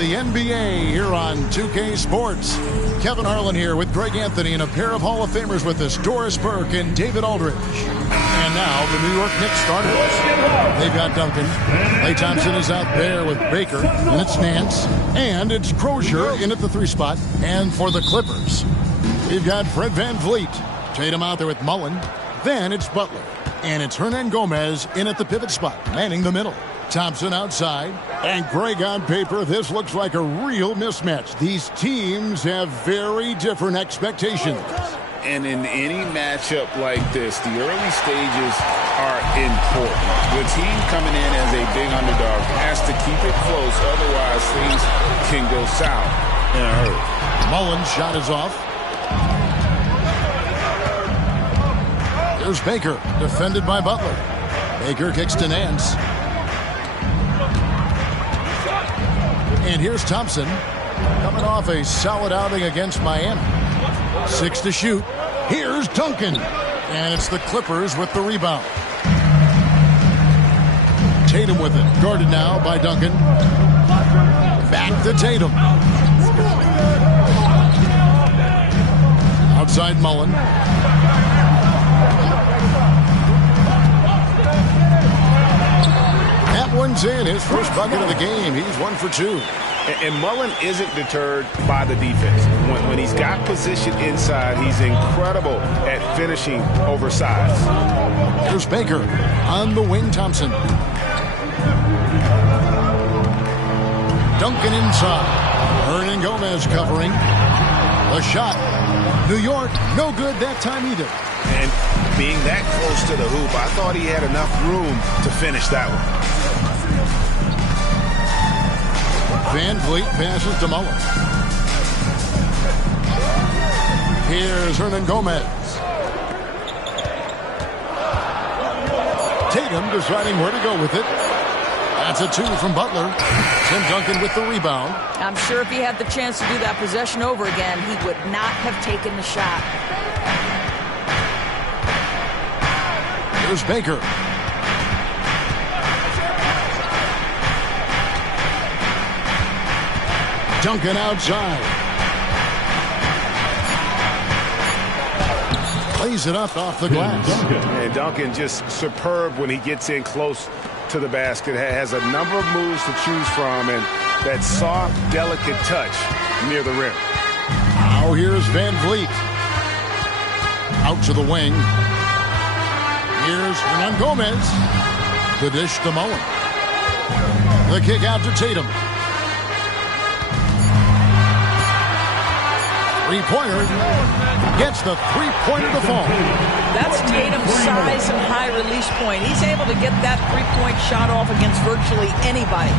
The NBA here on 2K Sports. Kevin Harlan here with Greg Anthony and a pair of Hall of Famers with us, Doris Burke and David Aldridge. And now the New York Knicks starters. They've got Duncan. Klay Thompson is out there with Baker. And it's Nance. And it's Crozier in at the 3 spot. And for the Clippers, we've got Fred VanVleet. Tatum out there with Mullen. Then it's Butler. And it's Hernan Gomez in at the pivot spot, manning the middle. Thompson outside. And Greg, on paper, this looks like a real mismatch. These teams have very different expectations. And in any matchup like this, the early stages are important. The team coming in as a big underdog has to keep it close, otherwise things can go south in a hurry. Mullen's shot is off. Here's Baker, defended by Butler. Baker kicks to Nance. And here's Thompson, coming off a solid outing against Miami. 6 to shoot. Here's Duncan. And it's the Clippers with the rebound. Tatum with it. Guarded now by Duncan. Back to Tatum. Outside Mullen. That one's in. His first bucket of the game. He's 1 for 2. And Mullen isn't deterred by the defense. When he's got position inside, he's incredible at finishing oversized. Here's Baker on the wing. Thompson. Duncan inside. Hernan Gomez covering. A shot. New York, no good that time either. And being that close to the hoop, I thought he had enough room to finish that one. VanVleet passes to Mullen. Here's Hernan Gomez. Tatum deciding where to go with it. That's a 2 from Butler. Tim Duncan with the rebound. I'm sure if he had the chance to do that possession over again, he would not have taken the shot. Here's Baker. Duncan outside. Plays it up off the glass. And Duncan just superb when he gets in close to the basket. Has a number of moves to choose from, and that soft, delicate touch near the rim. Now here's VanVleet. Out to the wing. Here's Hernan Gomez. The dish to Mullen. The kick out to Tatum. Three-pointer. Gets the three-pointer to fall. That's Tatum's size and high release point. He's able to get that three-point shot off against virtually anybody.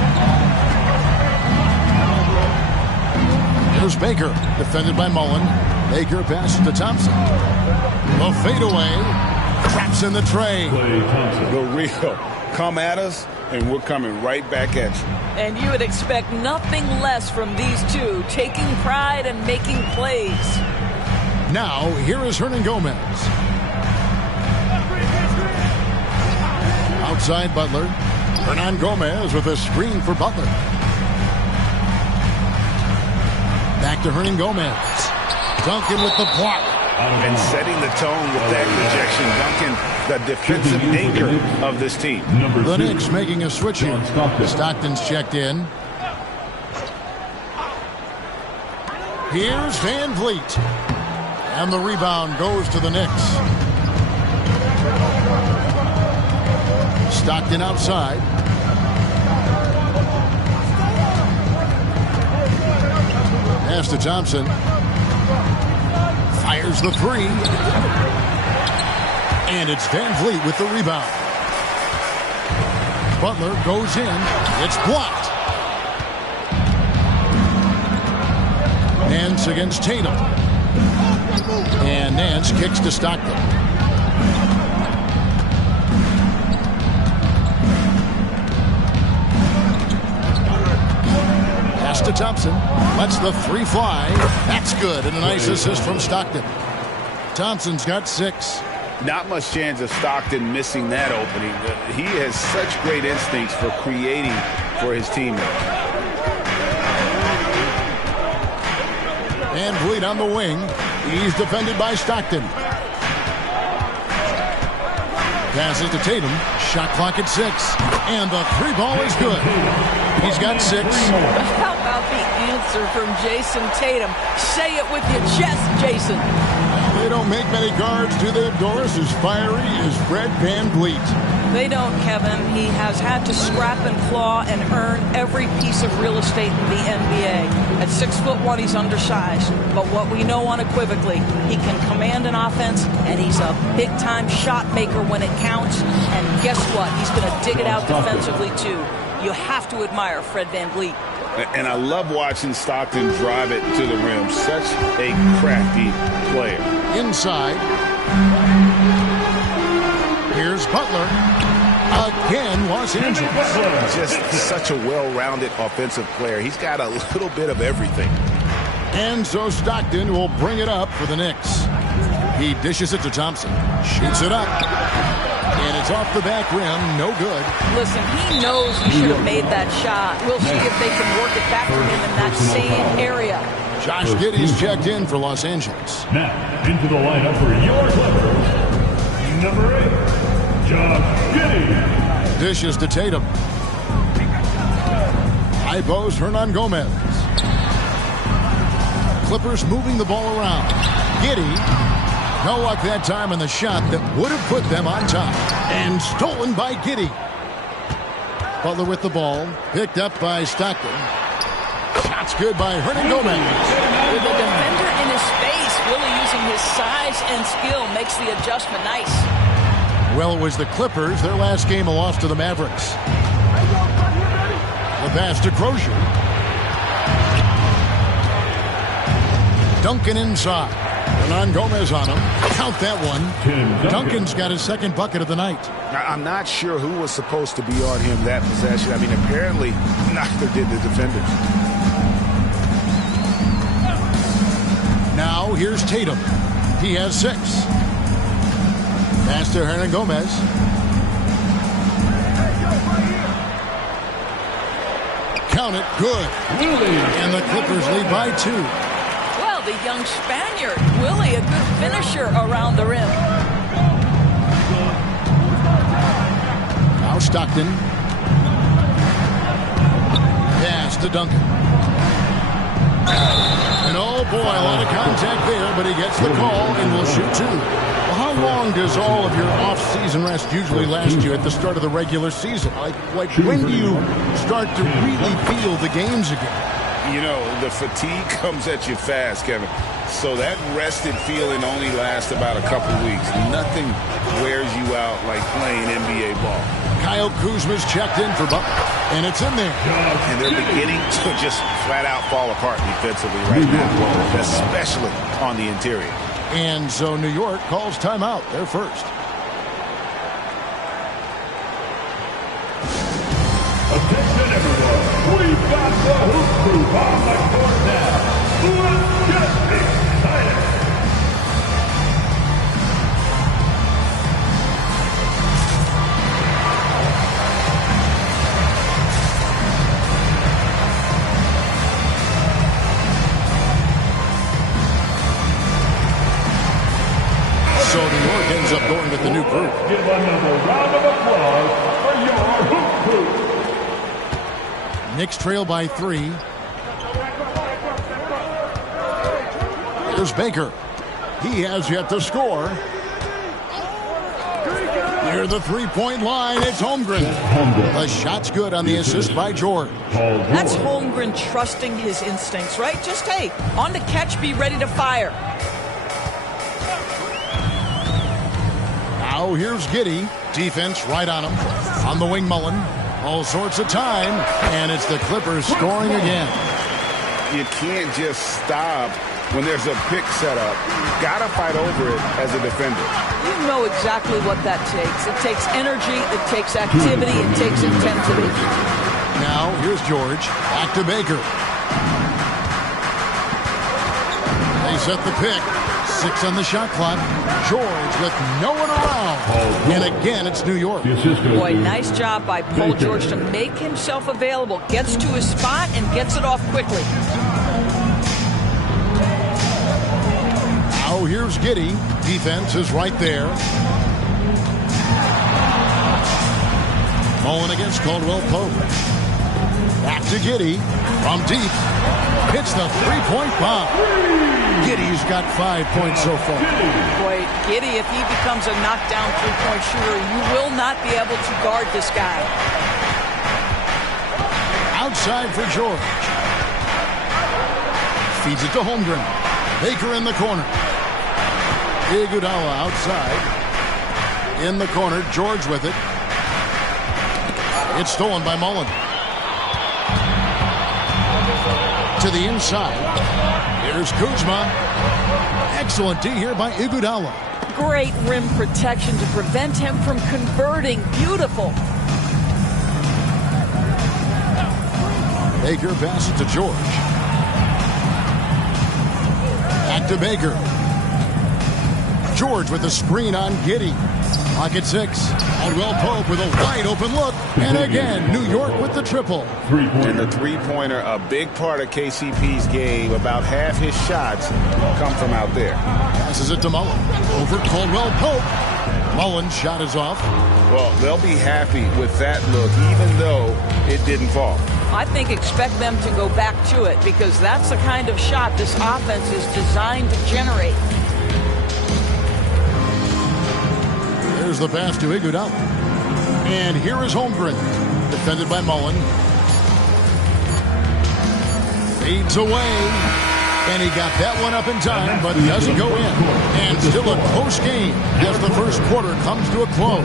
Here's Baker, defended by Mullen. Baker passes to Thompson. The fadeaway. Traps in the tray. The real. Come at us, and we're coming right back at you. And you would expect nothing less from these two, taking pride and making plays. Now, here is Hernan Gomez. Outside Butler. Hernan Gomez with a screen for Butler. Back to Hernan Gomez. Duncan with the block. And setting the tone with that rejection. Duncan, the defensive anchor of this team. The Knicks making a switch here. Stockton's checked in. Here's VanVleet. And the rebound goes to the Knicks. Stockton outside. Pass to Thompson. Fires the three. And it's VanVleet with the rebound. Butler goes in. It's blocked. Nance against Tatum. And Nance kicks to Stockton. Pass to Thompson. Lets the three fly. That's good. And a nice assist from Stockton. Thompson's got 6. Not much chance of Stockton missing that opening. He has such great instincts for creating for his teammates. Wade on the wing. He's defended by Stockton. Passes to Tatum. Shot clock at 6. And the 3 ball is good. He's got 6. How about the answer from Jason Tatum? Say it with your chest, Jason. They don't make many guards, do they, Doris? As fiery as Fred VanVleet. They don't, Kevin. He has had to scrap and claw and earn every piece of real estate in the NBA. At 6'1", he's undersized. But what we know unequivocally, he can command an offense, and he's a big-time shot maker when it counts. And guess what? He's going to dig it out defensively, too. You have to admire Fred VanVleet. And I love watching Stockton drive it to the rim. Such a crafty player. Inside. Here's Butler. Again, Los Angeles. Just such a well-rounded offensive player. He's got a little bit of everything. And so Stockton will bring it up for the Knicks. He dishes it to Thompson. Shoots it up. And it's off the back rim. No good. Listen, he knows he should have made that shot. We'll see if they can work it back for him in that same area. Josh Giddey's checked in for Los Angeles. Now, into the lineup for your Clippers, number 8, Josh Giddey. Dishes to Tatum. High post, Hernan Gomez. Clippers moving the ball around. Giddey. No luck that time on the shot that would have put them on top. And stolen by Giddey. Butler with the ball. Picked up by Stockton. Shots good by Hernan Gomez. With the defender in his space, Willie using his size and skill makes the adjustment nice. Well, it was the Clippers. Their last game a loss to the Mavericks. The pass to Crozier. Duncan inside. Hernan Gomez on him. Count that one. Duncan's got his second bucket of the night. I'm not sure who was supposed to be on him that possession. I mean, apparently neither did the defenders. Now here's Tatum. He has 6. Pass to Hernan Gomez. Count it. Good. And the Clippers lead by 2. The young Spaniard, Willie, a good finisher around the rim. Now Stockton. Pass to Duncan. And oh boy, a lot of contact there, but he gets the call and will shoot 2. Well, how long does all of your off-season rest usually last you at the start of the regular season? Like when do you start to really feel the games again? You know, the fatigue comes at you fast, Kevin. So that rested feeling only lasts about a couple weeks. Nothing wears you out like playing NBA ball. Kyle Kuzma's checked in for Butler, and it's in there. And they're beginning to just flat out fall apart defensively right now, especially on the interior. And so New York calls timeout. They're first. Attention, everyone. We've got the Hoop Group on the court now. Let's get excited. So New York ends up going with the new group. Give another round of applause for your Hoop Group. Knicks trail by 3. Here's Baker. He has yet to score. Near the three-point line, it's Holmgren. The shot's good on the assist by George. That's Holmgren trusting his instincts, right? Just, hey, on the catch, be ready to fire. Now here's Giddey. Defense right on him. On the wing, Mullen. All sorts of time, and it's the Clippers scoring again. You can't just stop when there's a pick set up. Gotta fight over it as a defender. You know exactly what that takes. It takes energy, it takes activity, it takes intensity. Now here's George. Back to Baker. They set the pick. 6 on the shot clock. George with no one around. And again, it's New York. Boy, nice job by Paul George to make himself available. Gets to his spot and gets it off quickly. So here's Giddey. Defense is right there. Mullen against Caldwell Pope. Back to Giddey from deep. Hits the three-point bomb. Giddey's got 5 points so far. Boy, Giddey, if he becomes a knockdown three-point shooter, you will not be able to guard this guy. Outside for George. Feeds it to Holmgren. Baker in the corner. Iguodala outside. In the corner, George with it. It's stolen by Mullen. To the inside. Here's Kuzma. Excellent D here by Iguodala. Great rim protection to prevent him from converting. Beautiful. Baker passes to George. Back to Baker. George with the screen on Giddey. Clock at 6. Caldwell Pope with a wide open look. And again, New York with the triple. And the three-pointer, a big part of KCP's game. About half his shots come from out there. Passes it to Mullen. Over Caldwell Pope. Mullen's shot is off. Well, they'll be happy with that look, even though it didn't fall. I think expect them to go back to it because that's the kind of shot this offense is designed to generate. There's the pass to Iguodala. And here is Holmgren. Defended by Mullen. Fades away. And he got that one up in time, but doesn't go in. And still a close game as the first quarter comes to a close.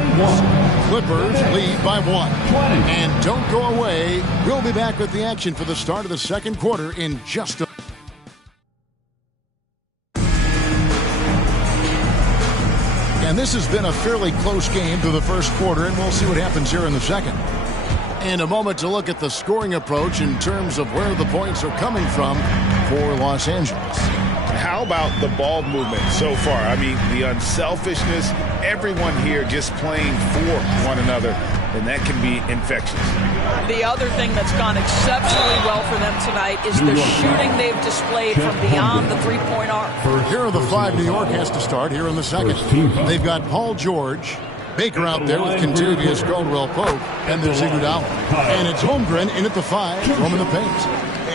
Clippers lead by 1. And don't go away. We'll be back with the action for the start of the second quarter in just a... And this has been a fairly close game through the first quarter, and we'll see what happens here in the second. And a moment to look at the scoring approach in terms of where the points are coming from for Los Angeles. How about the ball movement so far? I mean, the unselfishness, everyone here just playing for one another, and that can be infectious. The other thing that's gone exceptionally well for them tonight is the shooting they've displayed from beyond the three-point arc. Here are the 5 New York has to start here in the second. They've got Paul George, Baker out there with Contavious Caldwell Pope, and there's Iguodala. And it's Holmgren in at the 5, roaming the paint.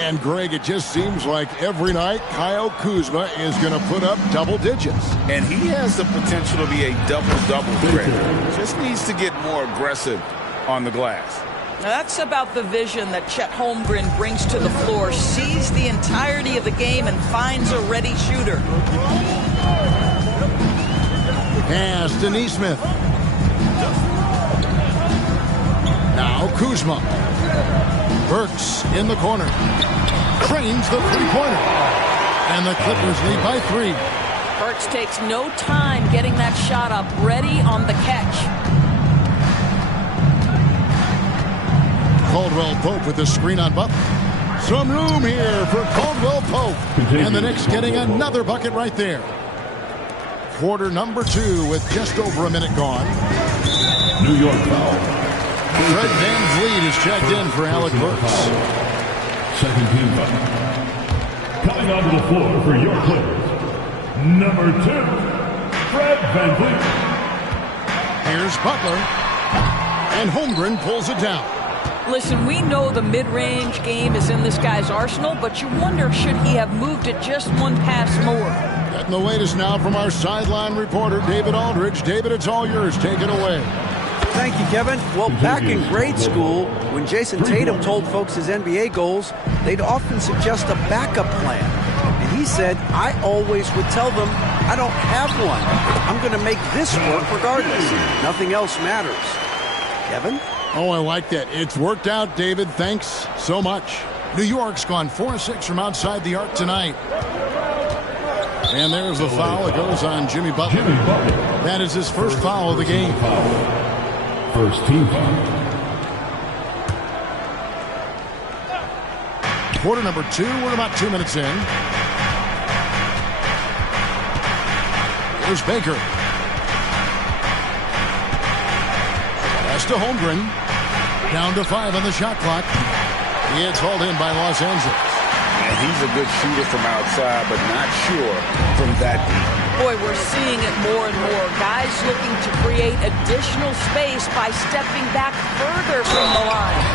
And Greg, it just seems like every night Kyle Kuzma is going to put up double digits. And he has the potential to be a double-double threat. Just needs to get more aggressive on the glass. Now that's about the vision that Chet Holmgren brings to the floor. Sees the entirety of the game and finds a ready shooter. Pass to Nesmith. Now Kuzma. Burks in the corner. Trains the three-pointer. And the Clippers lead by 3. Burks takes no time getting that shot up, ready on the catch. Caldwell Pope with the screen on Butler. Some room here for Caldwell Pope. And the Knicks getting another bucket right there. Quarter number 2 with just over a minute gone. New York foul. Fred Van Vliet is checked in for Alec Burks. Second team foul. Coming onto the floor for your Clippers, number 2, Fred Van Vliet. Here's Butler. And Holmgren pulls it down. Listen, we know the mid-range game is in this guy's arsenal, but you wonder, should he have moved it just one pass more? Getting the latest now from our sideline reporter, David Aldridge. David, it's all yours. Take it away. Thank you, Kevin. Well, back in grade school, when Jason Tatum told folks his NBA goals, they'd often suggest a backup plan. And he said, I always would tell them, I don't have one. I'm going to make this work regardless. Nothing else matters. Kevin? Oh, I like that. It's worked out, David. Thanks so much. New York's gone 4-6 from outside the arc tonight. And there's the foul. It goes on Jimmy Butler. That is his first foul of the game. First team foul. Quarter number 2. We're about 2 minutes in. Here's Baker. Pass to Holmgren. Down to 5 on the shot clock. It's hauled in by Los Angeles. And he's a good shooter from outside, but not sure from that deep. Boy, we're seeing it more and more. Guys looking to create additional space by stepping back further from the line.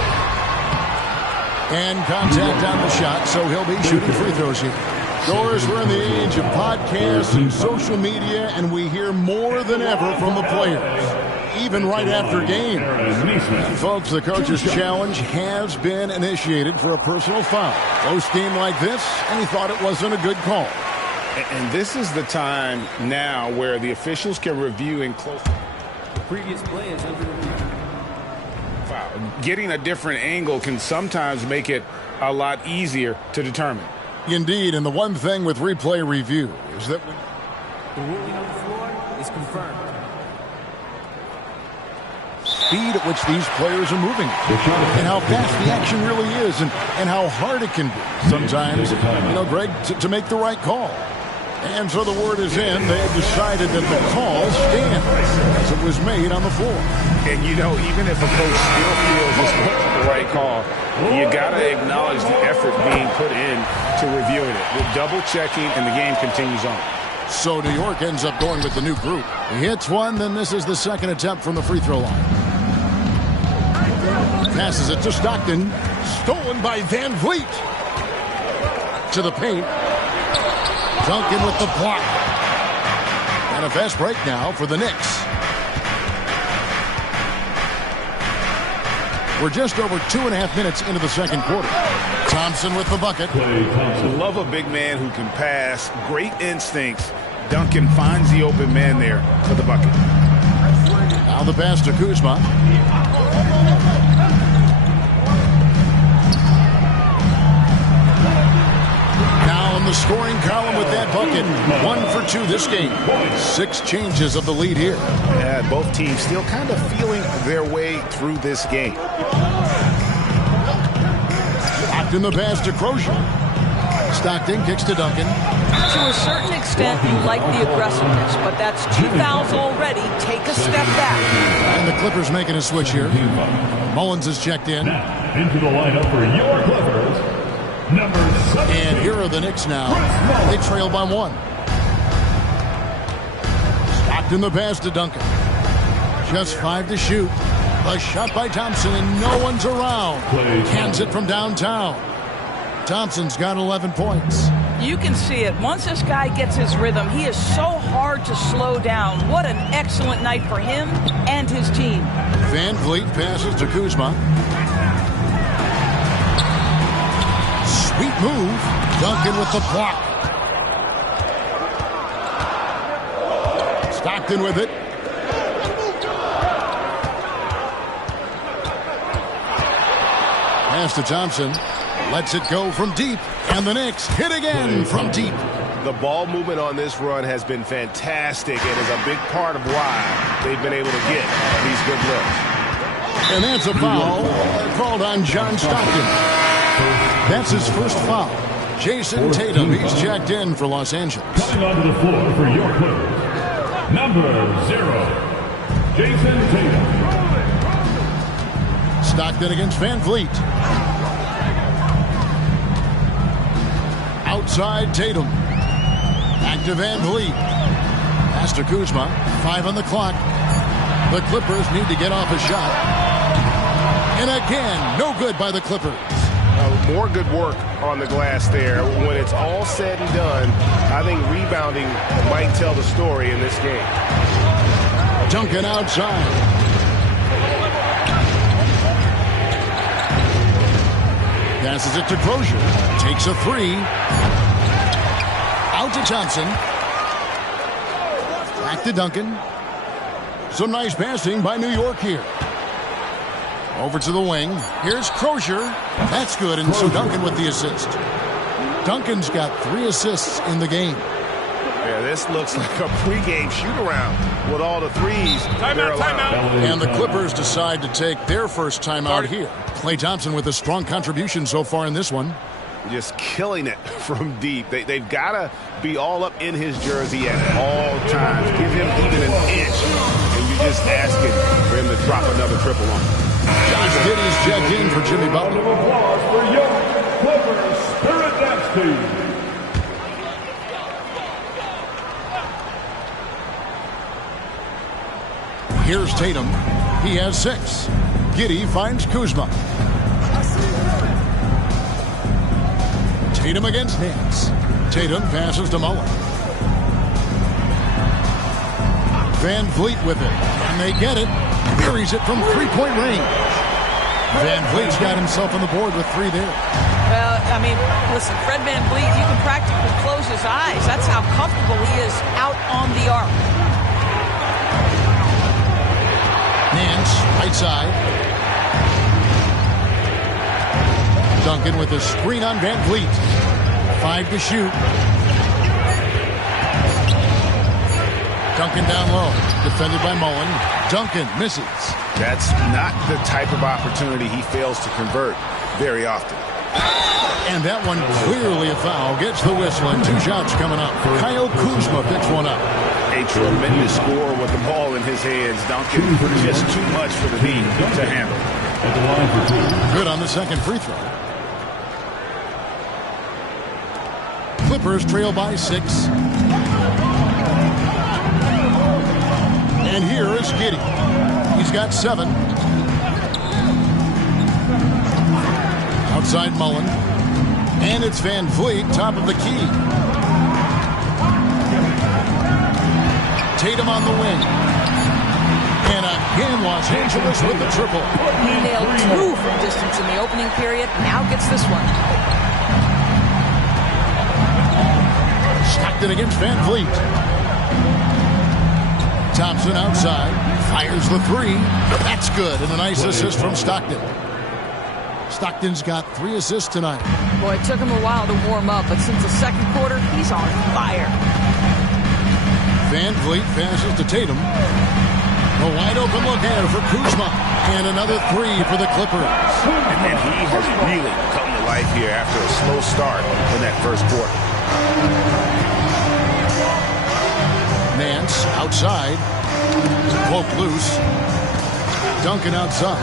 And contact on the shot, so he'll be shooting free throws here. Doris, we're in the age of podcasts and social media, and we hear more than ever from the players, even right after games. Folks, the coach's challenge has been initiated for a personal foul. Close game like this, and he thought it wasn't a good call. And this is the time now where the officials can review and close. The previous play is under review. Foul. Getting a different angle can sometimes make it a lot easier to determine. Indeed, and the one thing with replay review is that when The ruling on the floor is confirmed. speed at which these players are moving and how fast the action really is and how hard it can be sometimes, Greg, to make the right call. And so the word is in. They have decided that the call stands as it was made on the floor. And, even if a coach still feels this wasn't the right call, you got to acknowledge the effort being put in to reviewing it. With double-checking, and the game continues on. So New York ends up going with the new group. He hits one, then this is the second attempt from the free throw line. Passes it to Stockton. Stolen by Van Vliet. To the paint. Duncan with the block. And a fast break now for the Knicks. We're just over 2.5 minutes into the second quarter. Thompson with the bucket. Love a big man who can pass. Great instincts. Duncan finds the open man there for the bucket. Now the pass to Kuzma. Now in the scoring column with that bucket. 1 for 2 this game. 6 changes of the lead here. Yeah, both teams still kind of feeling their way through this game. Stockton the pass to Crozier. Stockton kicks to Duncan. To a certain extent, you like the aggressiveness, but that's 2 fouls already. Take a step back. And the Clippers making a switch here. Mullins is checked in. Into the lineup for your Clippers, number 7. And here are the Knicks now. They trail by 1. Stockton the pass to Duncan. Just 5 to shoot. A shot by Thompson, and no one's around. Cans it from downtown. Thompson's got 11 points. You can see it. Once this guy gets his rhythm, he is so hard to slow down. What an excellent night for him and his team. Van Vliet passes to Kuzma. Sweet move. Duncan with the block. Stockton with it. Pass to Thompson. Lets it go from deep. And the Knicks hit again from deep. The ball movement on this run has been fantastic and is a big part of why they've been able to get these good looks. And that's a foul called on John Stockton. That's his first foul. Jason Tatum, he's checked in for Los Angeles. Coming onto the floor for your Clippers, number 0, Jason Tatum. Stockton against Van Vliet. Outside Tatum. Back to Van Vliet. Pass to Kuzma. 5 on the clock. The Clippers need to get off a shot. And again, no good by the Clippers. More good work on the glass there. When it's all said and done, I think rebounding might tell the story in this game. Duncan outside. Passes it to Crozier. Takes a 3. Out to Thompson. Back to Duncan. Some nice passing by New York here. Over to the wing. Here's Crozier. That's good, and so Duncan with the assist. Duncan's got 3 assists in the game. Yeah, this looks like a pregame shoot-around with all the threes. Timeout. And the Clippers decide to take their first timeout here. Klay Thompson with a strong contribution so far in this one. Just killing it from deep. They've got to be all up in his jersey at all times. Give him even an inch, and you're just asking for him to drop another triple on him. Josh Giddey's checked in for Jimmy Butler. Round of applause for your Clippers Spirit Dance Team. Here's Tatum. He has 6. Giddey finds Kuzma. Tatum against Nance. Tatum passes to Mullen. Van Vliet with it. And they get it. Buries it from three-point range. Van Vliet's got himself on the board with 3 there. Well, I mean, listen, Fred Van Vliet, you can practically close his eyes. That's how comfortable he is out on the arc. Nance, right side. Duncan with a screen on Van Vliet. 5 to shoot. Duncan down low. Defended by Mullen. Duncan misses. That's not the type of opportunity he fails to convert very often. And that one clearly a foul. Gets the whistle and 2 shots coming up. Kyle Kuzma picks one up. A tremendous score with the ball in his hands. Duncan, just too much for the team to handle. Good on the second free throw. Clippers trail by 6. And here is Giddey. He's got 7. Outside Mullen. And it's Van Vliet, top of the key. Tatum on the wing. And again, Los Angeles with the triple. He nailed 2 from distance in the opening period. Now gets this one. Stockton against Van Vliet. Thompson outside. Fires the 3. That's good. And a nice assist from Stockton. Stockton's got 3 assists tonight. Boy, it took him a while to warm up, but since the second quarter, he's on fire. Van Vliet passes to Tatum. A wide open look here for Kuzma. And another 3 for the Clippers. And he has really come to life here after a slow start in that first quarter. Nance outside. Poke loose. Duncan outside.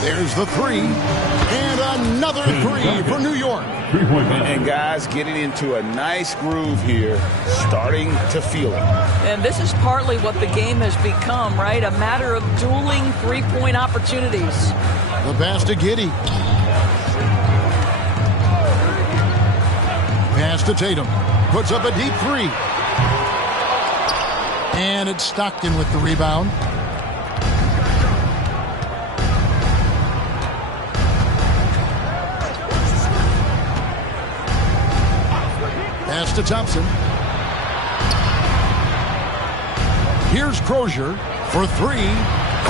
There's the 3. And another 3 for New York. And guys getting into a nice groove here, starting to feel it. And this is partly what the game has become, right? A matter of dueling three-point opportunities. The pass to Giddey. Pass to Tatum. Puts up a deep 3. And it's Stockton with the rebound. Pass to Thompson. Here's Crozier for 3.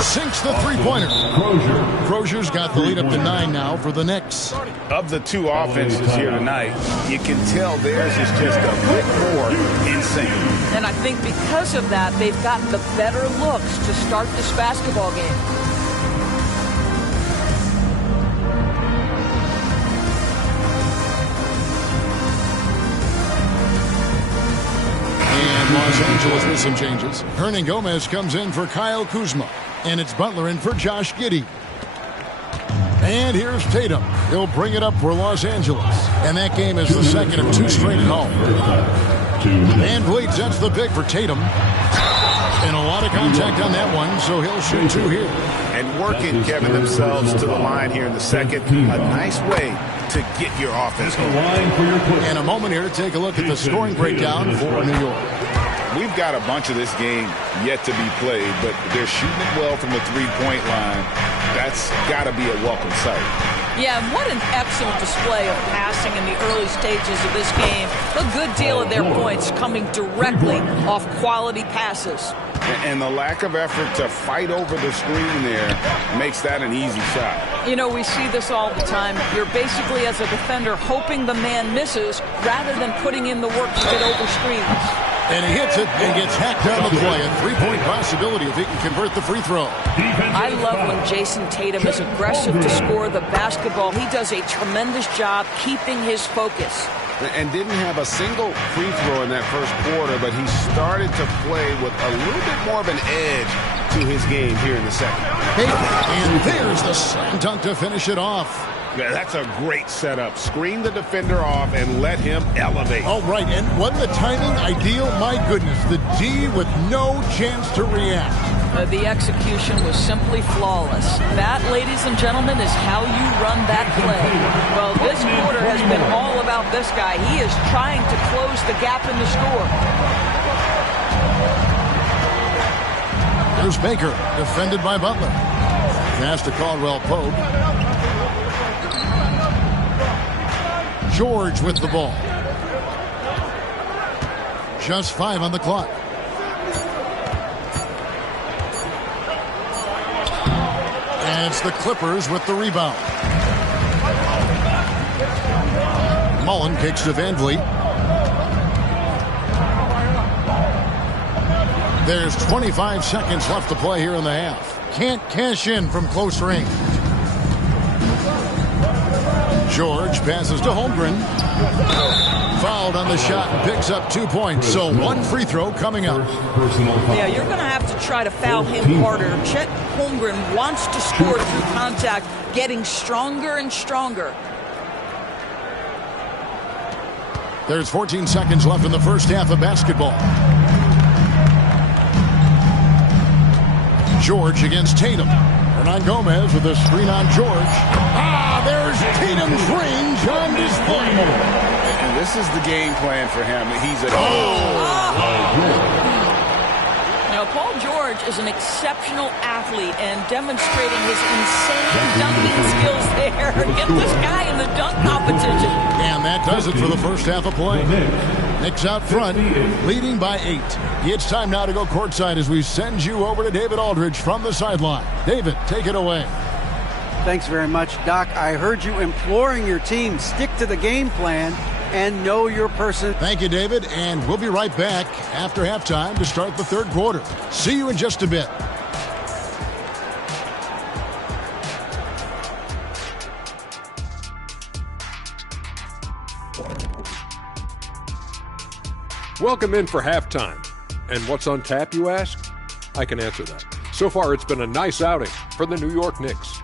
Sinks the three-pointer. Crozier's got the lead up to 9 now for the Knicks. Of the 2 offenses here tonight, you can tell theirs is just a bit more insane. And I think because of that, they've gotten the better looks to start this basketball game. And Los Angeles with some changes. Hernan Gomez comes in for Kyle Kuzma. And it's Butler in for Josh Giddey. And here's Tatum. He'll bring it up for Los Angeles. And that game is the second of 2 straight at home. Van Vliet sets the pick for Tatum. And a lot of contact on that one, so he'll shoot 2 here. And working, Kevin, themselves to the line here in the second. A nice way to get your offense going. And a moment here to take a look at the scoring breakdown for New York. We've got a bunch of this game yet to be played, but they're shooting it well from the three-point line. That's got to be a welcome sight. Yeah, and what an excellent display of passing in the early stages of this game. A good deal of their points coming directly off quality passes. And the lack of effort to fight over the screen there makes that an easy shot. You know, we see this all the time. You're basically, as a defender, hoping the man misses rather than putting in the work to get over screens. And he hits it and gets hacked out of the play. A 3-point possibility if he can convert the free throw. I love when Jason Tatum is aggressive to score the basketball. He does a tremendous job keeping his focus. And didn't have a single free throw in that first quarter, but he started to play with a little bit more of an edge to his game here in the second. And there's the slam dunk to finish it off. Yeah, that's a great setup. Screen the defender off and let him elevate. Oh, right. And wasn't the timing ideal? My goodness. The D with no chance to react. The execution was simply flawless. That, ladies and gentlemen, is how you run that play. Well, this quarter has been all about this guy. He is trying to close the gap in the score. There's Baker, defended by Butler. Pass to Caldwell Pope. George with the ball. Just 5 on the clock. And it's the Clippers with the rebound. Mullen kicks to Van Vliet. There's 25 seconds left to play here in the half. Can't cash in from close range. George passes to Holmgren. Fouled on the shot and picks up 2 points. So 1 free throw coming up. Yeah, you're going to have to try to foul him harder. Chet Holmgren wants to score through contact, getting stronger and stronger. There's 14 seconds left in the first half of basketball. George against Tatum. Hernan Gomez with a screen on George. There's Tatum's range on display. And this is the game plan for him. He's at Now, Paul George is an exceptional athlete and demonstrating his insane dunking skills there. Get this guy in the dunk competition. And that does it for the first half of play. Knicks out front, leading by 8. It's time now to go courtside as we send you over to David Aldridge from the sideline. David, take it away. Thanks very much, Doc. I heard you imploring your team, stick to the game plan and know your person. Thank you, David, and we'll be right back after halftime to start the third quarter. See you in just a bit. Welcome in for halftime. And what's on tap, you ask? I can answer that. So far, it's been a nice outing for the New York Knicks.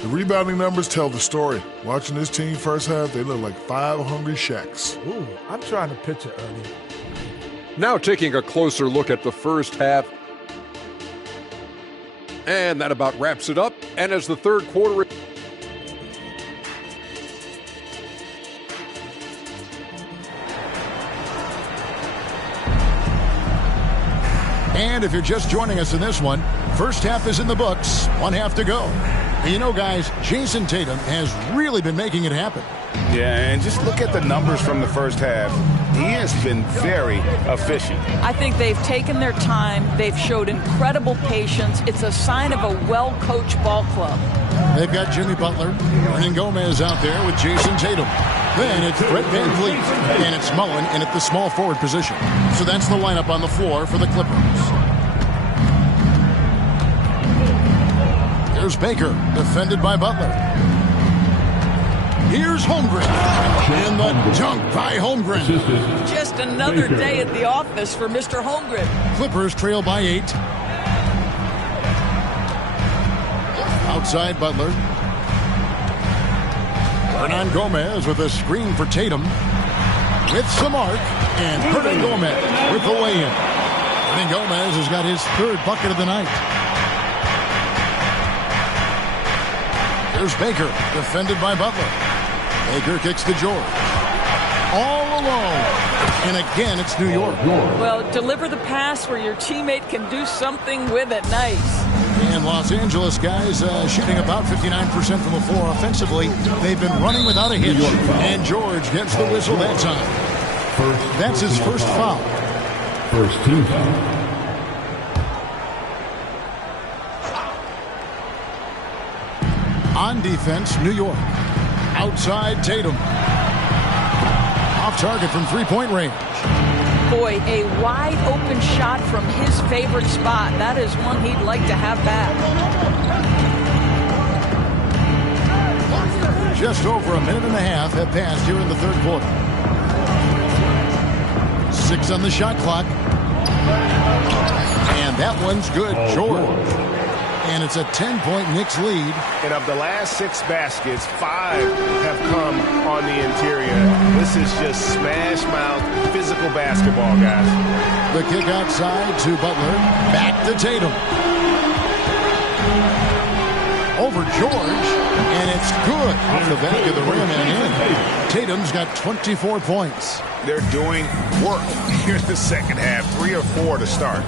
The rebounding numbers tell the story. Watching this team first half, they look like 5 hungry Shaqs. Ooh, I'm trying to picture Ernie. Now taking a closer look at the first half. And that about wraps it up. And as the third quarter... And if you're just joining us in this one, first half is in the books, 1 half to go. And you know, guys, Jason Tatum has really been making it happen. Yeah, and just look at the numbers from the first half. He has been very efficient. I think they've taken their time. They've showed incredible patience. It's a sign of a well-coached ball club. They've got Jimmy Butler, Hernan Gomez out there with Jason Tatum. Then it's Fred VanVleet, and it's Mullen in at the small forward position. So that's the lineup on the floor for the Clippers. There's Baker, defended by Butler. Here's Holmgren, and the dunk by Holmgren. Just another day at the office for Mr. Holmgren. Clippers trail by 8. Outside Butler. Hernan Gomez with a screen for Tatum. With some arc, and Hernan Gomez with the lay-in. Hernan Gomez has got his third bucket of the night. There's Baker, defended by Butler. Baker kicks to George. All alone. And again, it's New York. Well, deliver the pass where your teammate can do something with it. Nice. And Los Angeles guys shooting about 59% from the floor offensively. They've been running without a hitch. And George gets the whistle that time. That's his first foul. First team foul. On defense, New York. Outside, Tatum. Off target from three-point range. Boy, a wide-open shot from his favorite spot. That is one he'd like to have back. Just over a minute and a half have passed here in the third quarter. 6 on the shot clock. And that one's good, George. And it's a 10-point Knicks lead. And of the last 6 baskets, 5 have come on the interior. This is just smash-mouth physical basketball, guys. The kick outside to Butler. Back to Tatum. Over George, and it's good off the back of the rim and in. Tatum's got 24 points. They're doing work here in the second half. 3 or 4 to start.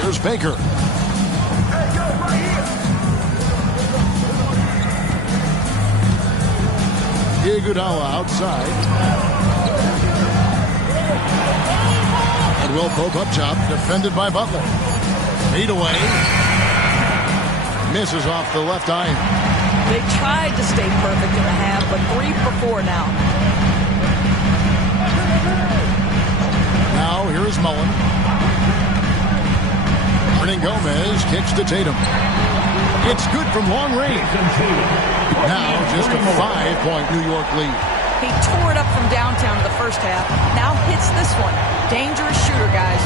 Here's Baker. Iguodala outside. And will poke up top, defended by Butler. Feed away. Misses off the left iron. They tried to stay perfect in the half, but 3 for 4 now. Now here's Mullen. Gomez kicks to Tatum. It's good from long range. Now just a 5-point New York lead. He tore it up from downtown in the first half. Now hits this one. Dangerous shooter, guys.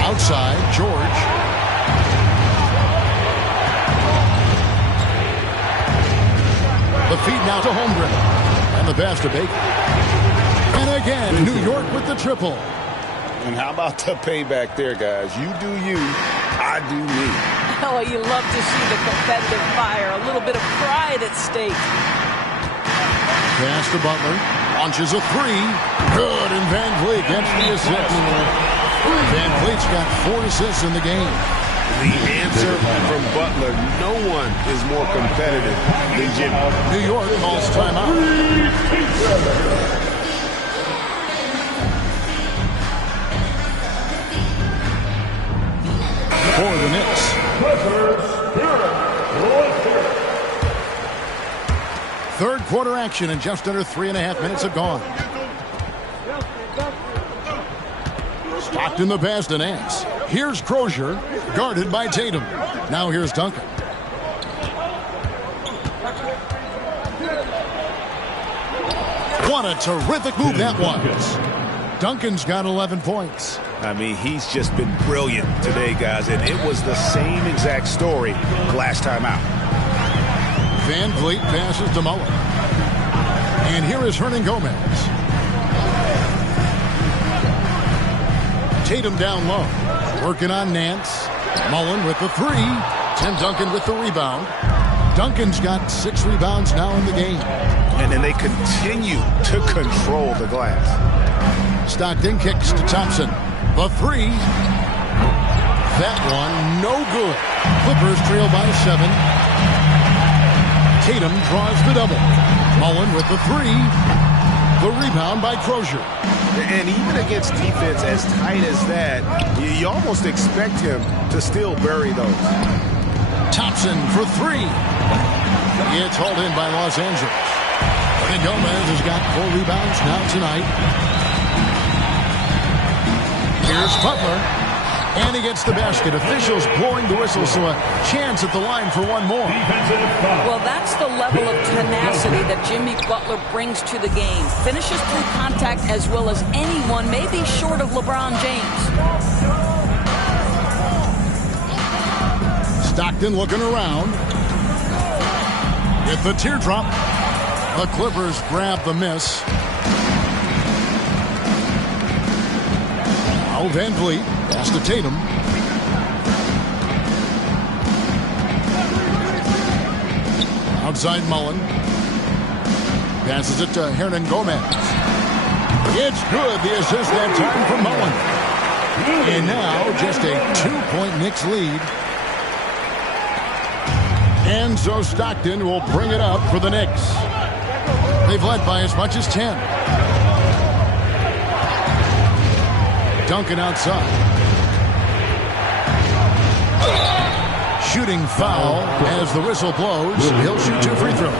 Outside, George. The feed now to Holmgren. And the pass to Baker. And again, New York with the triple. And how about the payback there, guys? You do you, I do me. Oh, you love to see the competitive fire. A little bit of pride at stake. Pass to Butler. Launches a 3. Good, and Van Vliet gets the assist. Van Vliet's got 4 assists in the game. The answer from Butler, no one is more competitive than Jimmy. New York calls timeout. For the Knicks. Third quarter action, and just under 3.5 minutes have gone. Stockton the pass to Nance. Here's Crozier, guarded by Tatum. Now here's Duncan. What a terrific move that was. Duncan's got 11 points. I mean, he's just been brilliant today, guys, and it was the same exact story last time out. Van Vliet passes to Mullen. And here is Hernan Gomez. Tatum down low. Working on Nance. Mullen with the 3. Tim Duncan with the rebound. Duncan's got 6 rebounds now in the game. And then they continue to control the glass. Stockton kicks to Thompson. The 3. That one, no good. Clippers trail by 7. Tatum draws the double. Mullen with the 3. The rebound by Crozier. And even against defense as tight as that, you almost expect him to still bury those. Thompson for 3. It's hauled in by Los Angeles. And Gomez has got 4 rebounds now tonight. Here's Butler. And he gets the basket. Officials blowing the whistle, so a chance at the line for one more. Well, that's the level of tenacity that Jimmy Butler brings to the game. Finishes through contact as well as anyone, maybe short of LeBron James. Stockton looking around. With the teardrop. The Clippers grab the miss. Now Van Vliet. Pass to Tatum. Outside Mullen. Passes it to Hernan Gomez. It's good. The assist that time from Mullen. And now just a 2-point Knicks lead. And so Stockton will bring it up for the Knicks. They've led by as much as 10. Duncan outside. Shooting foul as the whistle blows. He'll shoot 2 free throws.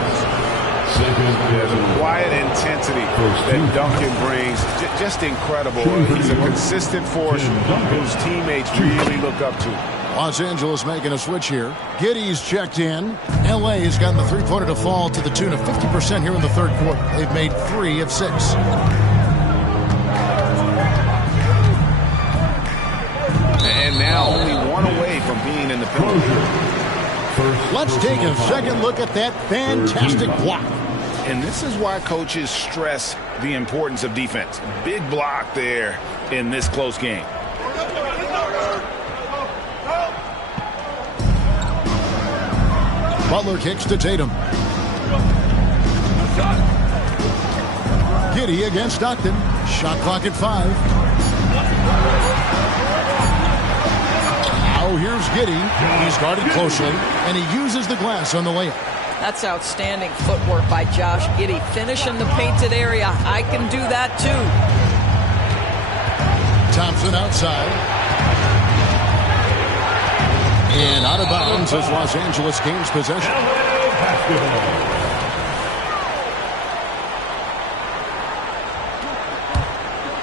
The quiet intensity that Duncan brings, just incredible. He's a consistent force whose teammates really look up to. Los Angeles making a switch here. Giddey's checked in. L.A. has gotten the three-pointer to fall to the tune of 50% here in the third quarter. They've made 3 of 6. only one away from being in the penalty. Let's take a second look at that fantastic block. And this is why coaches stress the importance of defense. Big block there in this close game. Butler kicks to Tatum. Giddey against Stockton. Shot clock at 5. Now here's Giddey. He's guarded closely, and he uses the glass on the layup. That's outstanding footwork by Josh Giddey. Finish in the painted area. I can do that too. Thompson outside. And out of bounds as Los Angeles gains possession.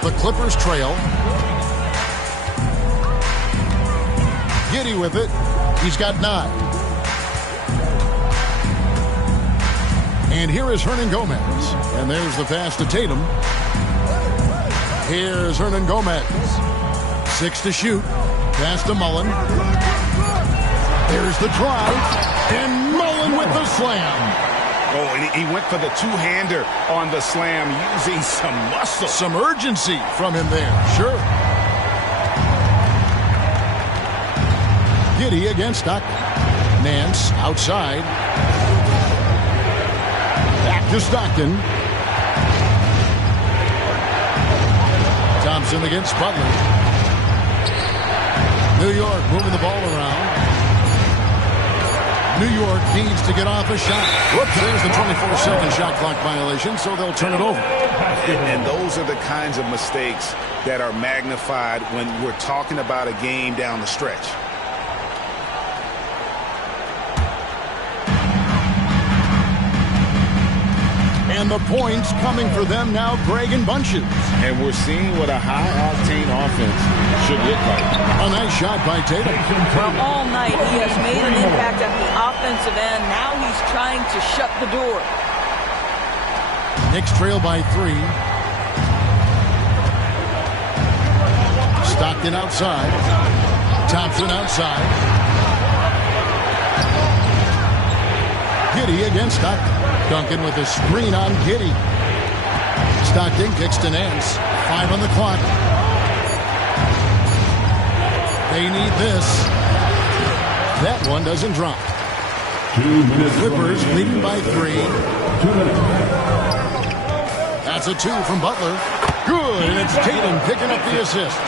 The Clippers trail. Giddey with it. He's got 9. And here is Hernan Gomez. And there's the pass to Tatum. Here's Hernan Gomez. 6 to shoot. Pass to Mullen. There's the drive. And Mullen with the slam. Oh, and he went for the two-hander on the slam using some muscle. Some urgency from him there. Sure. Giddey against Stockton. Nance outside. Back to Stockton. Thompson against Butler. New York moving the ball around. New York needs to get off a shot. Whoops, there's the 24-second shot clock violation, so they'll turn it over. And those are the kinds of mistakes that are magnified when we're talking about a game down the stretch. And the points coming for them now, Greg, in bunches. And we're seeing what a high-octane offense should look like. A nice shot by Tatum. Well, all night he has made an impact at the offensive end. Now he's trying to shut the door. Knicks trail by 3. Stockton outside. Thompson outside. Giddey against Stockton. Duncan with a screen on Giddey. Stockton kicks to Nance. 5 on the clock. They need this. That one doesn't drop. 2 minutes. Clippers leading by 3. That's a 2 from Butler. Good, and it's Tatum picking up the assist.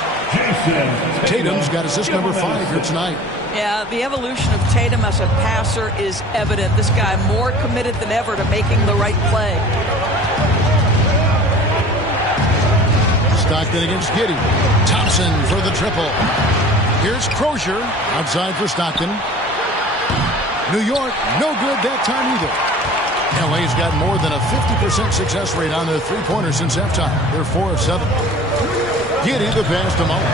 Tatum's got assist number 5 here tonight. Yeah, the evolution of Tatum as a passer is evident. This guy more committed than ever to making the right play. Stockton against Giddey. Thompson for the triple. Here's Crozier outside for Stockton. New York, no good that time either. LA's got more than a 50% success rate on their three-pointers since halftime. They're 4 of 7. Giddey the pass to Mullen.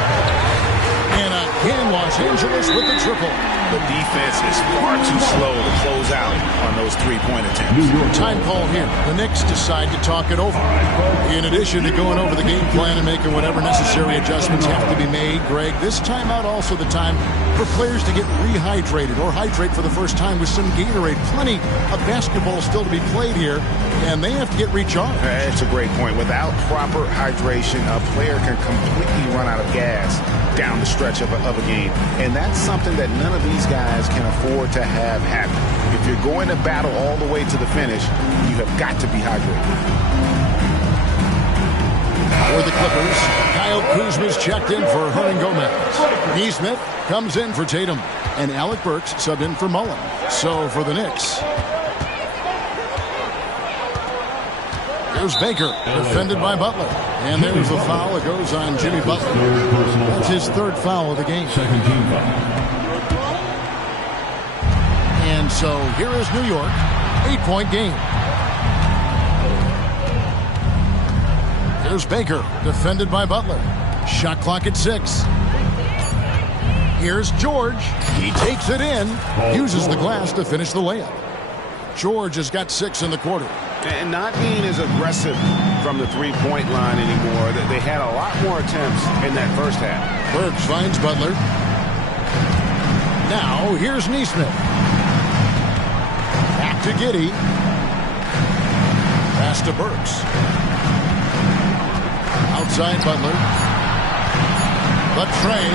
And again, Los Angeles with the triple. The defense is far too slow to close out on those three-point attempts. Time call here. The Knicks decide to talk it over. In addition to going over the game plan and making whatever necessary adjustments have to be made, Greg, this timeout also the time for players to get rehydrated or hydrate for the first time with some Gatorade. Plenty of basketball still to be played here, and they have to get recharged. That's a great point. Without proper hydration, a player can completely run out of gas down the stretch of a game. And that's something that none of these guys can afford to have happen. If you're going to battle all the way to the finish, you have got to be hydrated. For the Clippers, Kyle Kuzma's checked in for Hernan Gomez. Nesmith comes in for Tatum. And Alec Burks subbed in for Mullen. So for the Knicks, there's Baker, defended by Butler. And there's a foul that goes on Jimmy Butler. That's his 3rd foul of the game. Second team foul. And so here is New York, 8-point game. Here's Baker, defended by Butler. Shot clock at 6. Here's George. He takes it in, uses the glass to finish the layup. George has got 6 in the quarter. And not being as aggressive from the three-point line anymore. They had a lot more attempts in that first half. Burks finds Butler. Now, here's Neesmith. Back to Giddey. Pass to Burks. Outside Butler. The tray.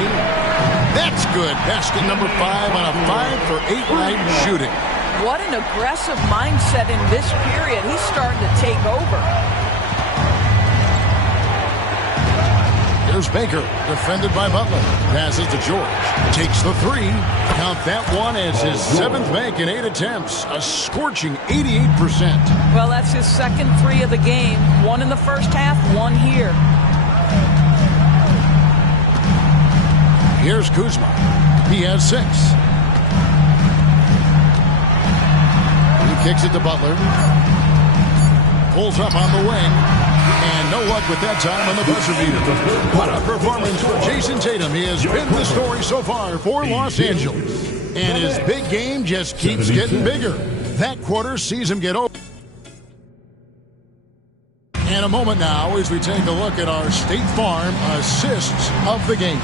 That's good. Basket number 5 on a 5-for-8 night shooting. What an aggressive mindset in this period. He's starting to take over. Here's Baker, defended by Butler. Passes to George. Takes the 3. Count that one as his 7th make in 8 attempts. A scorching 88%. Well, that's his second 3 of the game. 1 in the first half, 1 here. Here's Kuzma. He has 6. He kicks it to Butler. Pulls up on the wing. And no luck with that time on the buzzer beater. What a performance for Jason Tatum. He has been the story so far for Los Angeles. And his big game just keeps getting bigger. That quarter sees him get over. And a moment now as we take a look at our State Farm assists of the game.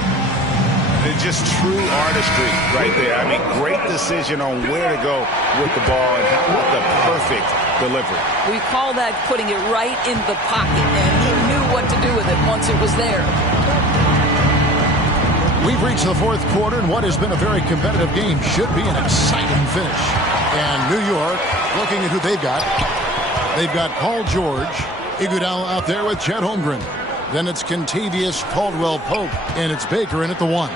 It's just true artistry right there. I mean, great decision on where to go with the ball and how about the perfect delivery. We call that putting it right in the pocket, and he knew what to do with it once it was there. We've reached the 4th quarter, and what has been a very competitive game should be an exciting finish. And New York, looking at who they've got Paul George, Iguodala out there with Chet Holmgren. Then it's Kentavious Caldwell-Pope, and it's Baker in at the 1.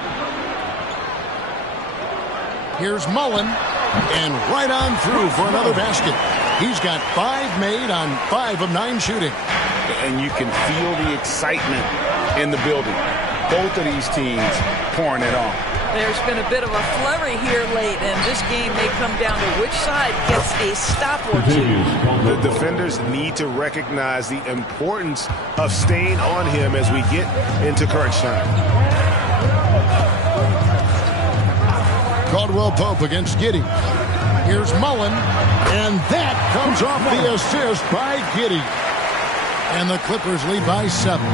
Here's Mullen, and right on through for another basket. He's got 5 made on 5 of 9 shooting. And you can feel the excitement in the building. Both of these teams pouring it on. There's been a bit of a flurry here late, and this game may come down to which side gets a stop or 2. The defenders need to recognize the importance of staying on him as we get into crunch time. Caldwell-Pope against Giddey. Here's Mullen, and that comes off the assist by Giddey. And the Clippers lead by 7.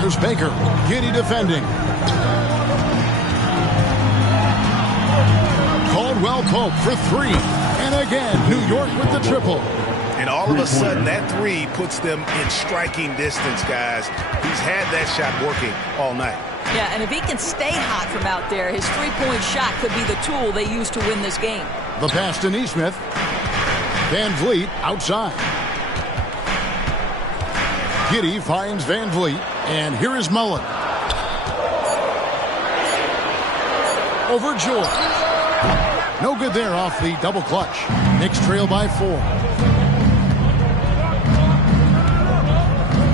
Here's Baker. Giddey defending. Caldwell-Pope for 3. And again, New York with the triple. And all of a sudden, that 3 puts them in striking distance, guys. He's had that shot working all night. Yeah, and if he can stay hot from out there, his 3-point shot could be the tool they use to win this game. The pass to Neesmith. Van Vliet outside. Giddey finds Van Vliet, and here is Mullen. Over George. No good there off the double clutch. Knicks trail by 4.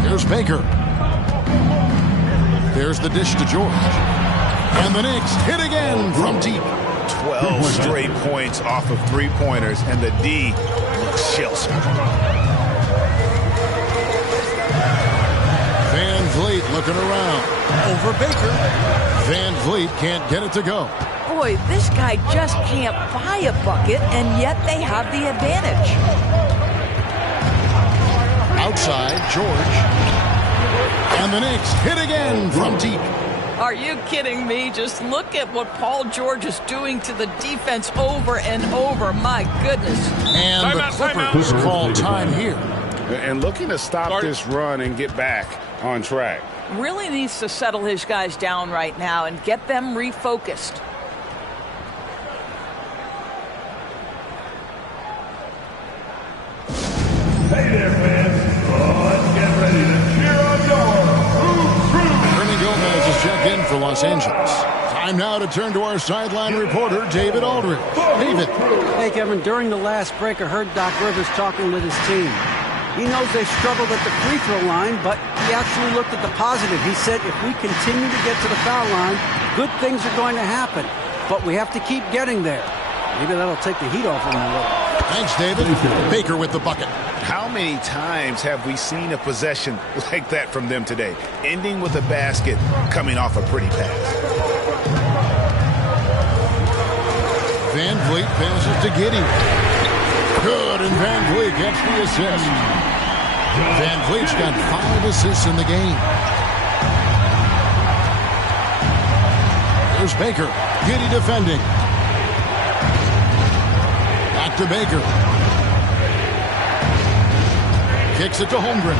Here's Baker. There's the dish to George. And the Knicks hit again from deep. 12 straight points off of 3-pointers, and the D looks shell-shocked. Van Vliet looking around. Over Baker. Van Vliet can't get it to go. Boy, this guy just can't buy a bucket, and yet they have the advantage. Outside, George. And the Knicks hit again from deep. Are you kidding me? Just look at what Paul George is doing to the defense over and over. My goodness. And the Clippers call time here. And looking to stop this run and get back on track. Really needs to settle his guys down right now and get them refocused. Hey there, fans. Let's get ready to cheer on your Ernie Gomez is checked in for Los Angeles. Time now to turn to our sideline reporter, David Aldridge. David. Hey, Kevin, during the last break, I heard Doc Rivers talking with his team. He knows they struggled at the free throw line, but he actually looked at the positive. He said if we continue to get to the foul line, good things are going to happen. But we have to keep getting there. Maybe that'll take the heat off him a little. Thanks, David. Baker with the bucket. How many times have we seen a possession like that from them today? Ending with a basket, coming off a pretty pass. Van Vliet passes to Giddey. Good, and Van Vliet gets the assist. Van Vliet's got 5 assists in the game. Here's Baker. Giddey defending. Back to Baker. Kicks it to Holmgren.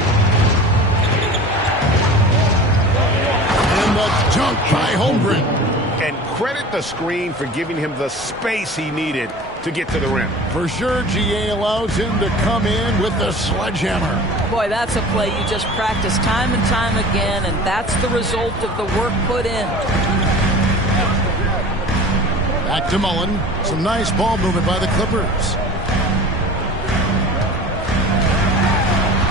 And the dunk by Holmgren. And credit the screen for giving him the space he needed to get to the rim. For sure, GA allows him to come in with the sledgehammer. Boy, that's a play you just practice time and time again, and that's the result of the work put in. Back to Mullen. Some nice ball movement by the Clippers.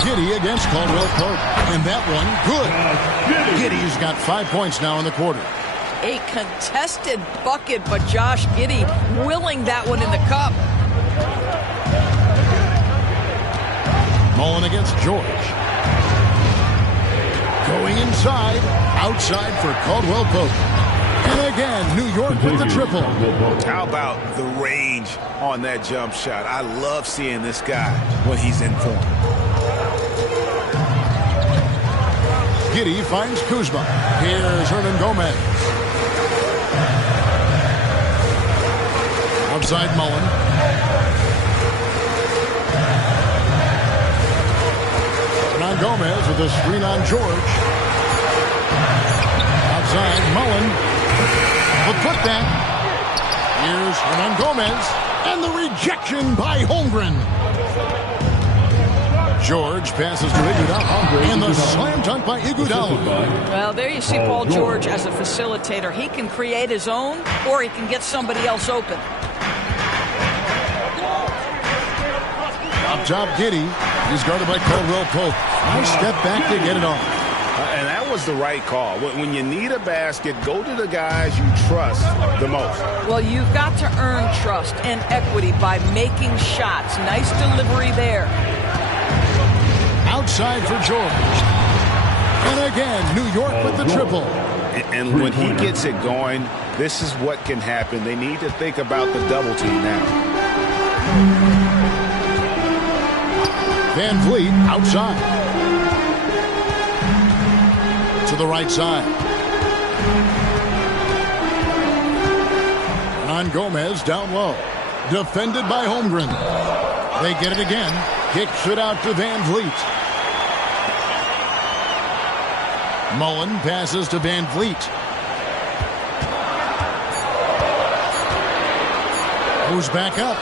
Giddey against Caldwell Pope. And that one, good. Giddey's got 5 points now in the quarter. A contested bucket, but Josh Giddey willing that one in the cup. Mullen against George. Going inside. Outside for Caldwell Pope. And again, New York with the triple. How about the range on that jump shot? I love seeing this guy when he's in form. Giddey finds Kuzma. Here's Hernan Gomez. Outside Mullen. Hernan Gomez with a screen on George. Outside Mullen. The putback. Here's Hernan Gomez. And the rejection by Holmgren. George passes to Iguodala. And the slam dunk by Iguodala. Well, there you see Paul George as a facilitator. He can create his own, or he can get somebody else open. Up top, Giddey. He's guarded by Caldwell Pope. Nice step back to get it off. And that was the right call. When you need a basket, go to the guys you trust the most. Well, you've got to earn trust and equity by making shots. Nice delivery there. Outside for George. And again, New York with the triple. And when he gets it going, this is what can happen. They need to think about the double team now. Van Vliet outside. To the right side. On Gomez down low. Defended by Holmgren. They get it again. Kicks it out to Van Vliet. Mullen passes to Van Vliet. Goes back up.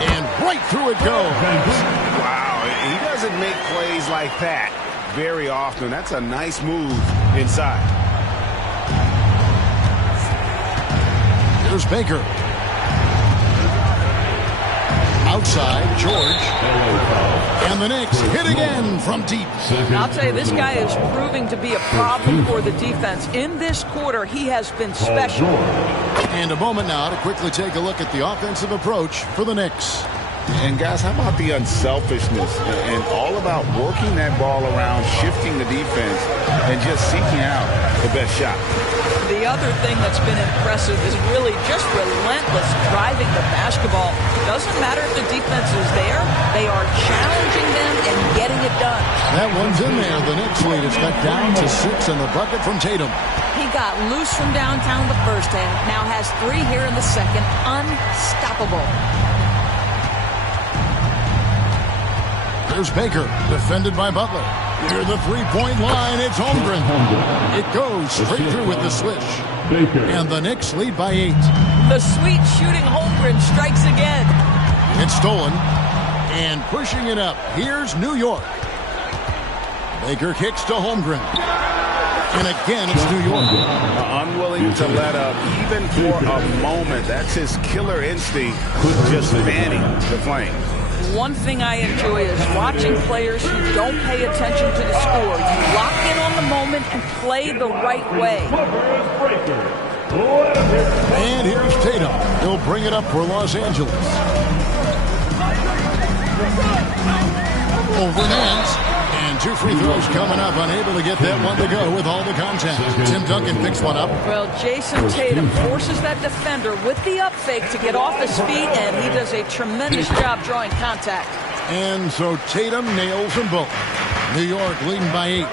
And right through it goes. Wow, he doesn't make plays like that very often. That's a nice move inside. Here's Baker. Outside, George. And the Knicks hit again from deep. I'll tell you, this guy is proving to be a problem for the defense. In this quarter, he has been special. And a moment now to quickly take a look at the offensive approach for the Knicks. And guys, how about the unselfishness and all about working that ball around, shifting the defense, and just seeking out the best shot. The other thing that's been impressive is really just relentless driving the basketball. Doesn't matter if the defense is there, they are challenging them and getting it done. That one's in there. The Knicks lead is cut down to 6 in the bucket from Tatum. He got loose from downtown the first half, now has 3 here in the second. Unstoppable. There's Baker, defended by Butler. Near the three-point line, it's Holmgren. It goes straight through with the swish. And the Knicks lead by 8. The sweet shooting Holmgren strikes again. It's stolen. And pushing it up, here's New York. Baker kicks to Holmgren. And again, it's New York. Unwilling to let up, even for a moment. That's his killer instinct, just fanning the flame. One thing I enjoy is watching players who don't pay attention to the score. You lock in on the moment and play the right way. And here's Tatum. He'll bring it up for Los Angeles. Over Nance. And 2 free throws coming up. Unable to get that one to go with all the contact. Tim Duncan picks one up. Well, Jason Tatum forces that defender with the up fake to get off his feet, and he does a tremendous job drawing contact. And so Tatum nails them both. New York leading by 8.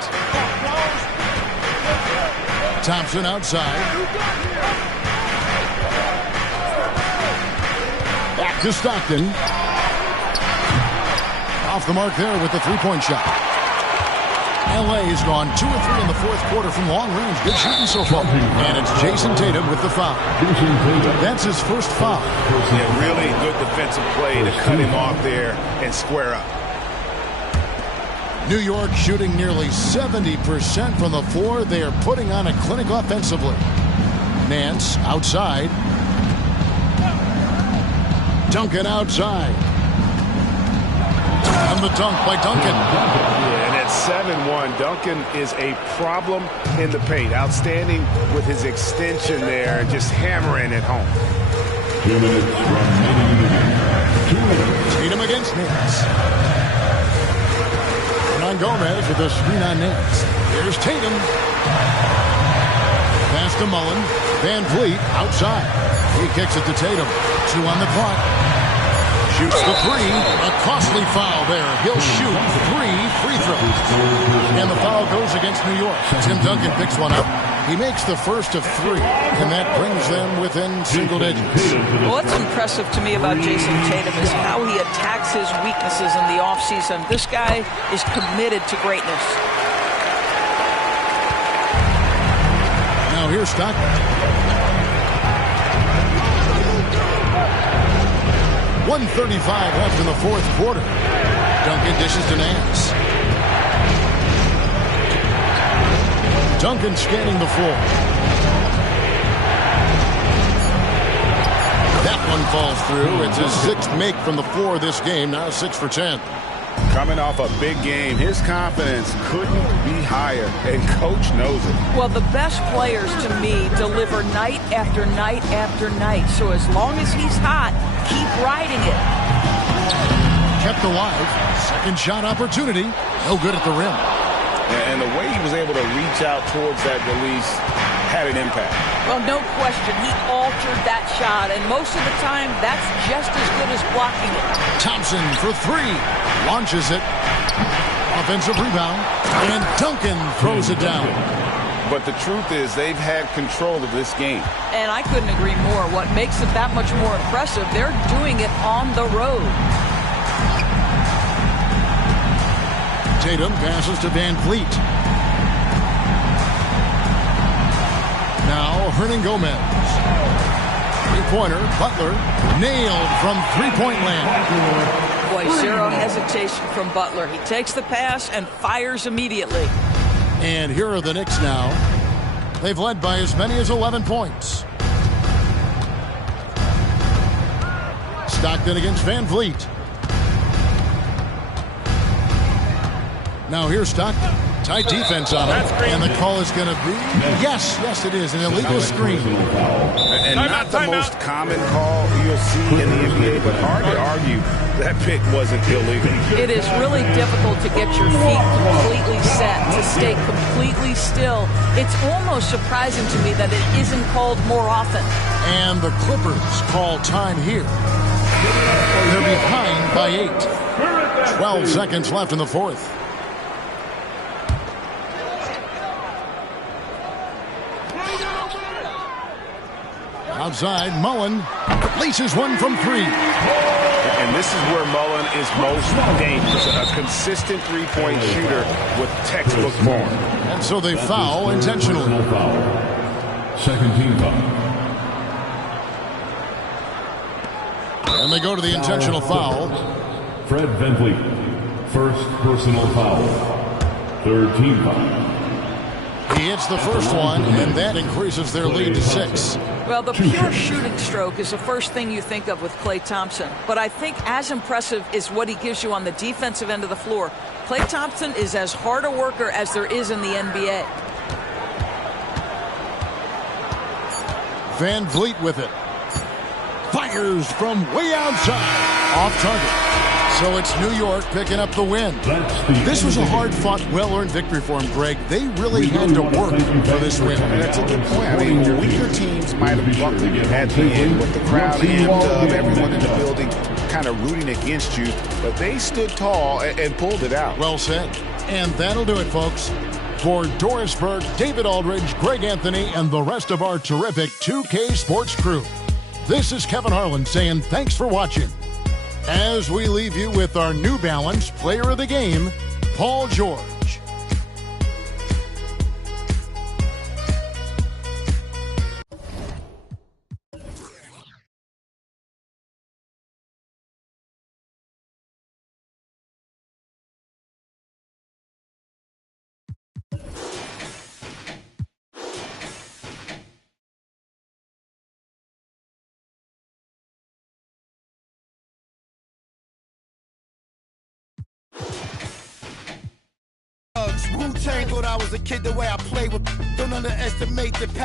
Thompson outside. to Stockton. Off the mark there with the three-point shot. LA has gone 2 of 3 in the fourth quarter from long range. Good shooting so far. And it's Jason Tatum with the foul. That's his first foul. Yeah, really good defensive play to cut him off there and square up. New York shooting nearly 70% from the floor. They are putting on a clinic offensively. Nance outside. Duncan outside. And the dunk by Duncan. Yeah, and at 7-1, Duncan is a problem in the paint. Outstanding with his extension there, just hammering it home. 2 minutes remaining. Tatum against Nance. Hernan Gomez with a screen on Nance. Here's Tatum. Pass to Mullen. Van Vliet outside. He kicks it to Tatum. 2 on the clock. Shoots the three. A costly foul there. He'll shoot 3 free throws. And the foul goes against New York. Tim Duncan picks one up. He makes the first of 3, and that brings them within single digits. Well, what's impressive to me about Jason Tatum is how he attacks his weaknesses in the offseason. This guy is committed to greatness. Now here's Stockton. 1:35 left in the fourth quarter. Duncan dishes to Nance. Duncan scanning the floor. That one falls through. It's his 6th make from the floor this game. Now 6 for 10. Coming off a big game, his confidence couldn't be higher, and coach knows it. Well, the best players to me deliver night after night after night. So as long as he's hot, keep riding it. Kept alive. Second shot opportunity. No good at the rim. And the way he was able to reach out towards that release had an impact. Well, no question. He altered that shot, and most of the time, that's just as good as blocking it. Thompson for 3. Launches it. Offensive rebound. And Duncan throws it down. But the truth is, they've had control of this game. And I couldn't agree more. What makes it that much more impressive, they're doing it on the road. Tatum passes to Van Vliet. Now Hernan Gomez. Three-pointer. Butler nailed from three-point land. Boy, zero hesitation from Butler. He takes the pass and fires immediately. And here are the Knicks now. They've led by as many as 11 points. Stockton against Van Vliet. Now here's Stockton. Tight defense on him. And the call is going to be, yes, it is, an illegal screen. And not the most common call you'll see in the NBA, but hard to argue that pick wasn't illegal. It is really difficult to get your feet completely set, to stay completely still. It's almost surprising to me that it isn't called more often. And the Clippers call time here. They're behind by 8. 12 seconds left in the fourth. Outside, Mullen releases one from 3. And this is where Mullen is most dangerous. A consistent three-point shooter with textbook form. And so they foul intentionally. Second team foul. And they go to the intentional foul. Fred VanVleet, first personal foul. Third team foul. He hits the first one, and that increases their lead to 6. Well, the pure shooting stroke is the first thing you think of with Klay Thompson. But I think as impressive is what he gives you on the defensive end of the floor. Klay Thompson is as hard a worker as there is in the NBA. Van Vliet with it. Fires from way outside. Off target. So it's New York picking up the win. This was a hard-fought, well-earned victory for him, Greg. They really had to work for this win. That's a good point. I mean, weaker teams might have buckled at the end with the crowd amped up, everyone in the building kind of rooting against you, but they stood tall and pulled it out. Well said. And that'll do it, folks. For Doris Burke, David Aldridge, Greg Anthony, and the rest of our terrific 2K Sports crew, This is Kevin Harlan saying thanks for watching. As we leave you with our New Balance Player of the Game, Paul George. Wu-Tang thought I was a kid the way I play with. Don't underestimate the